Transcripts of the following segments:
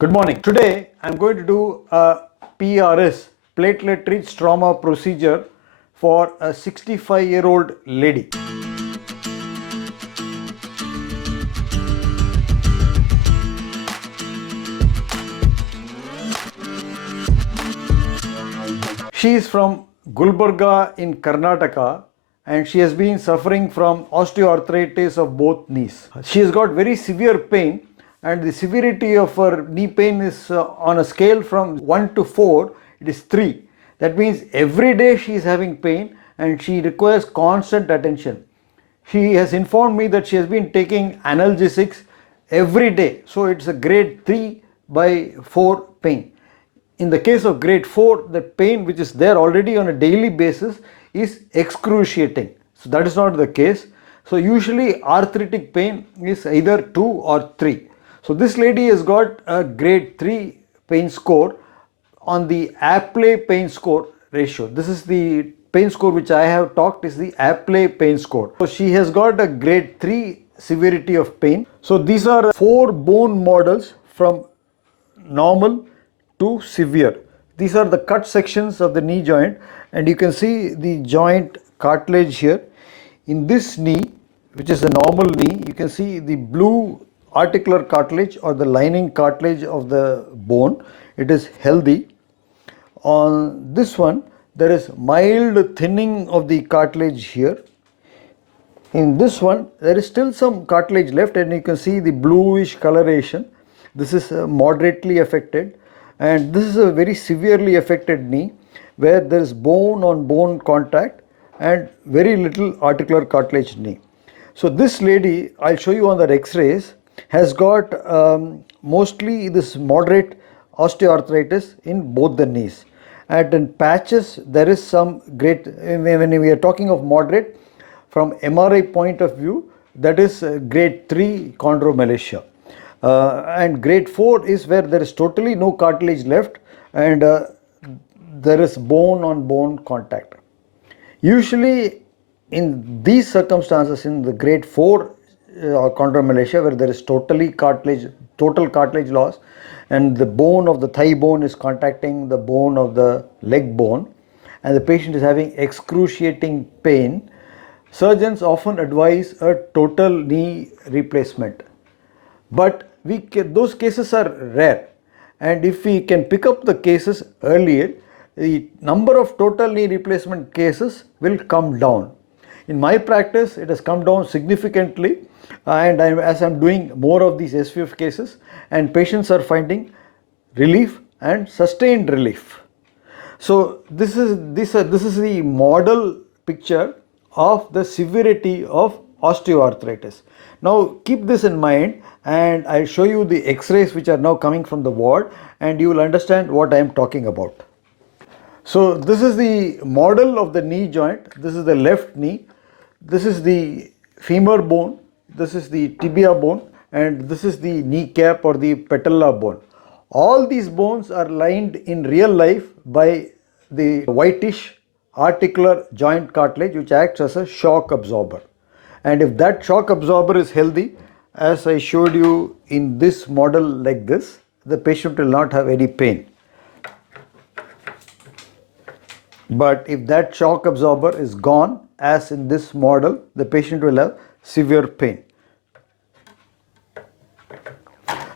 Good morning. Today I am going to do a PRS, Platelet Rich Stroma procedure for a 65-year-old lady. She is from Gulbarga in Karnataka and she has been suffering from osteoarthritis of both knees. She has got very severe pain and the severity of her knee pain is on a scale from 1 to 4, it is 3. That means every day she is having pain and she requires constant attention. She has informed me that she has been taking analgesics every day. So it's a grade 3 by 4 pain. In the case of grade 4, the pain which is there already on a daily basis is excruciating. So that is not the case. So usually arthritic pain is either 2 or 3. So this lady has got a grade 3 pain score on the Apley pain score ratio. This is the pain score which I have talked is the Apley pain score. So she has got a grade 3 severity of pain. So these are 4 bone models from normal to severe. These are the cut sections of the knee joint and you can see the joint cartilage here. In this knee, which is a normal knee, you can see the blue articular cartilage or the lining cartilage of the bone. It is healthy. On this one, there is mild thinning of the cartilage here. In this one, there is still some cartilage left and you can see the bluish coloration. This is moderately affected and this is a very severely affected knee where there is bone on bone contact and very little articular cartilage knee. So this lady, I'll show you on the x-rays, has got mostly this moderate osteoarthritis in both the knees. And in patches, there is some great, when we are talking of moderate, from MRI point of view, that is grade 3 chondromalacia. And grade 4 is where there is totally no cartilage left and there is bone on bone contact. Usually in these circumstances, in the grade 4 chondromalacia where there is total cartilage loss and the bone of the thigh bone is contacting the bone of the leg bone and the patient is having excruciating pain, surgeons often advise a total knee replacement. But those cases are rare and if we can pick up the cases earlier, the number of total knee replacement cases will come down. In my practice, it has come down significantly and as I'm doing more of these SVF cases and patients are finding relief and sustained relief. So this is the model picture of the severity of osteoarthritis. Now keep this in mind and I'll show you the x-rays which are now coming from the ward and you will understand what I am talking about. So this is the model of the knee joint. This is the left knee. This is the femur bone. This is the tibia bone and this is the kneecap or the patella bone. All these bones are lined in real life by the whitish articular joint cartilage which acts as a shock absorber. And if that shock absorber is healthy, as I showed you in this model like this, the patient will not have any pain. But if that shock absorber is gone, as in this model, the patient will have severe pain.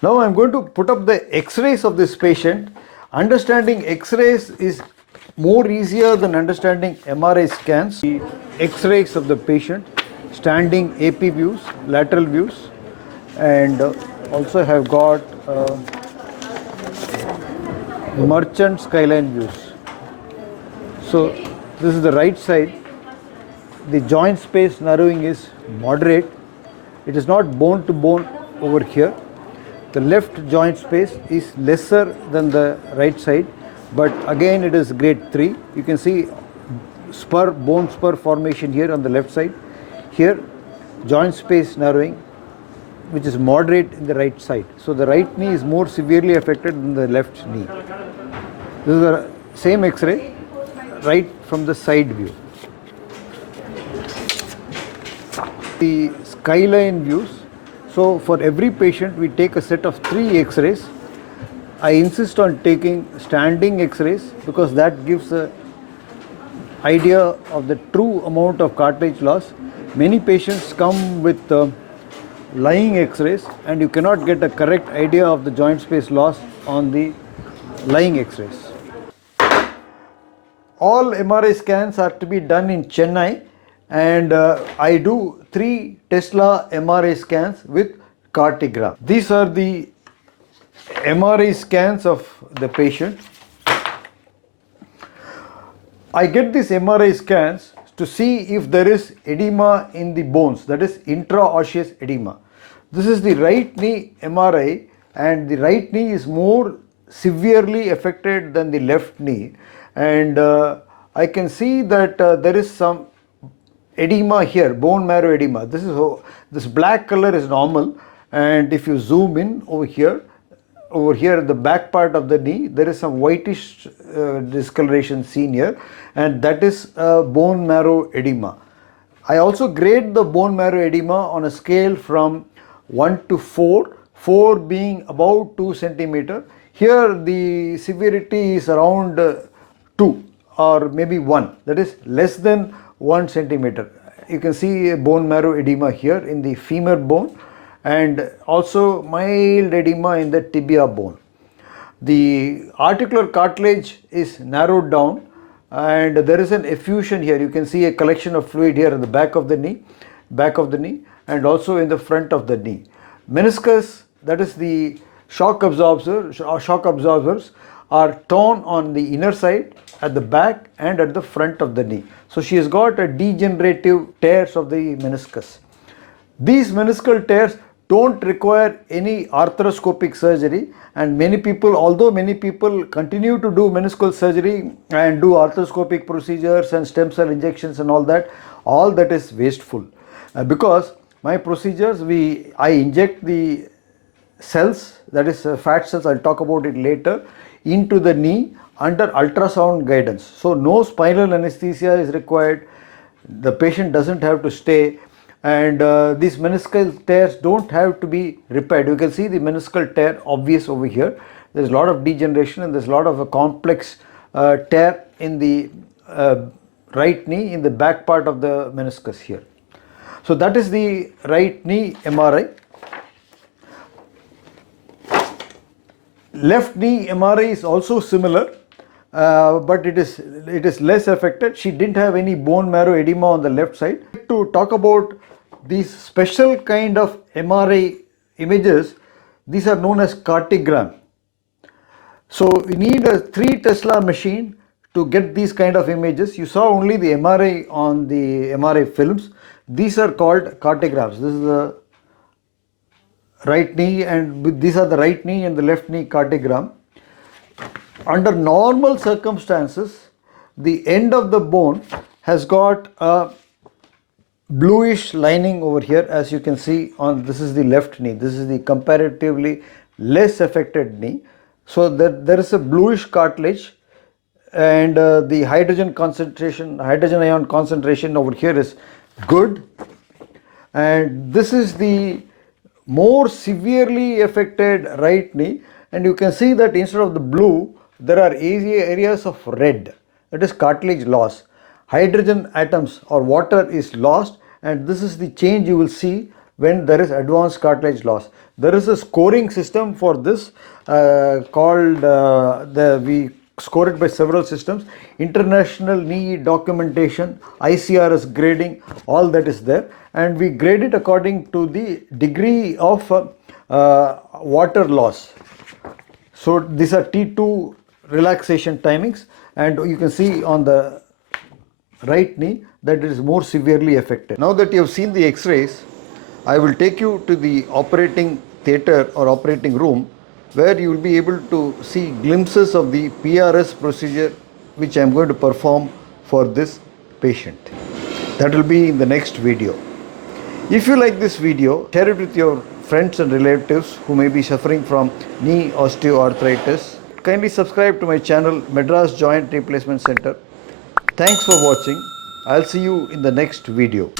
Now I am going to put up the x-rays of this patient. Understanding x-rays is more easier than understanding MRI scans. The x-rays of the patient, standing AP views, lateral views, and also have got merchant skyline views. So this is the right side. The joint space narrowing is moderate. It is not bone to bone over here. The left joint space is lesser than the right side, but again it is grade 3. You can see bone spur formation here on the left side. Here joint space narrowing which is moderate in the right side. So the right knee is more severely affected than the left knee. This is the same x-ray right from the side view. The skyline views. So for every patient we take a set of 3 x-rays I insist on taking standing x-rays because that gives a idea of the true amount of cartilage loss. Many patients come with lying x-rays and you cannot get a correct idea of the joint space loss on the lying x-rays. All MRI scans are to be done in Chennai, and I do 3 Tesla MRI scans with Cartigram. These are the MRI scans of the patient. I get these MRI scans to see if there is edema in the bones, that is intraosseous edema. This is the right knee MRI, and the right knee is more severely affected than the left knee, and I can see that there is some edema here, bone marrow edema. This black color is normal, and if you zoom in over here at the back part of the knee, there is some whitish discoloration seen here, and that is bone marrow edema. I also grade the bone marrow edema on a scale from 1 to 4, 4 being about 2 centimeter. Here the severity is around 2 or maybe 1, that is less than 1 centimeter. You can see a bone marrow edema here in the femur bone, and also mild edema in the tibia bone. The articular cartilage is narrowed down, and there is an effusion here. You can see a collection of fluid here in the back of the knee, and also in the front of the knee. Meniscus, that is the shock absorbers, are torn on the inner side, at the back and at the front of the knee. So she has got a degenerative tears of the meniscus. These meniscal tears don't require any arthroscopic surgery, and although many people continue to do meniscal surgery and do arthroscopic procedures and stem cell injections and all that is wasteful. Because my procedures, I inject the cells, that is fat cells, I'll talk about it later, into the knee under ultrasound guidance. So no spinal anesthesia is required, the patient doesn't have to stay, and these meniscal tears don't have to be repaired. You can see the meniscal tear obvious over here. There's a lot of degeneration, and there's a lot of a complex tear in the right knee, in the back part of the meniscus here. So that is the right knee MRI. Left knee MRI is also similar, but it is less affected. She didn't have any bone marrow edema on the left side. To talk about these special kind of MRI images, these are known as Cartigram. So we need a 3 Tesla machine to get these kind of images. You saw only the MRI on the MRI films. These are called Cartigrams. This is the right knee, and these are the right knee and the left knee Cartigram. Under normal circumstances, the end of the bone has got a bluish lining over here, as you can see on this is the left knee. This is the comparatively less affected knee. So there is a bluish cartilage, and the hydrogen ion concentration over here is good, and this is the more severely affected right knee, and you can see that instead of the blue there are areas of red, that is cartilage loss. Hydrogen atoms or water is lost, and this is the change you will see when there is advanced cartilage loss. There is a scoring system for this called we score it by several systems: international knee documentation, ICRS grading, all that is there, and we grade it according to the degree of water loss. So these are T2 relaxation timings, and you can see on the right knee that it is more severely affected. Now that you have seen the x-rays, I will take you to the operating theatre or operating room, where you will be able to see glimpses of the PRS procedure which I am going to perform for this patient. That will be in the next video. If you like this video, share it with your friends and relatives who may be suffering from knee osteoarthritis. Kindly subscribe to my channel, Madras Joint Replacement Center. Thanks for watching. I'll see you in the next video.